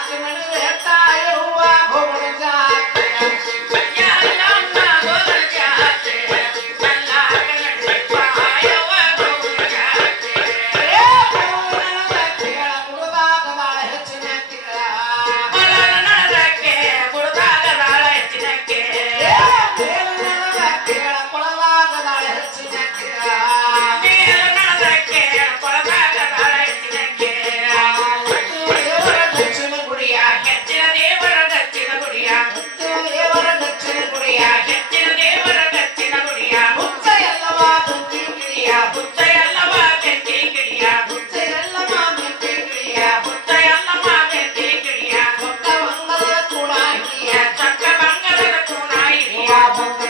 കാറ്റുകൾ വേട്ട I've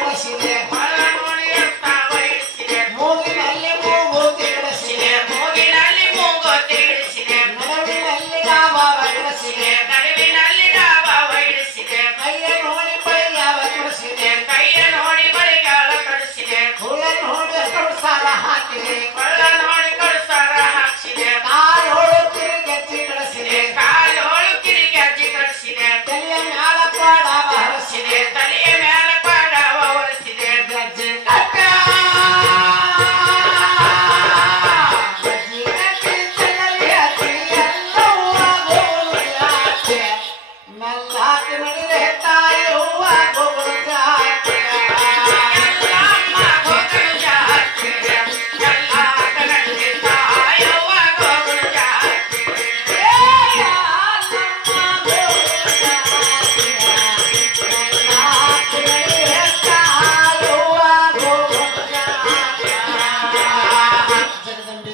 Yeah. ನಾಲ್ಕು ನಡೆ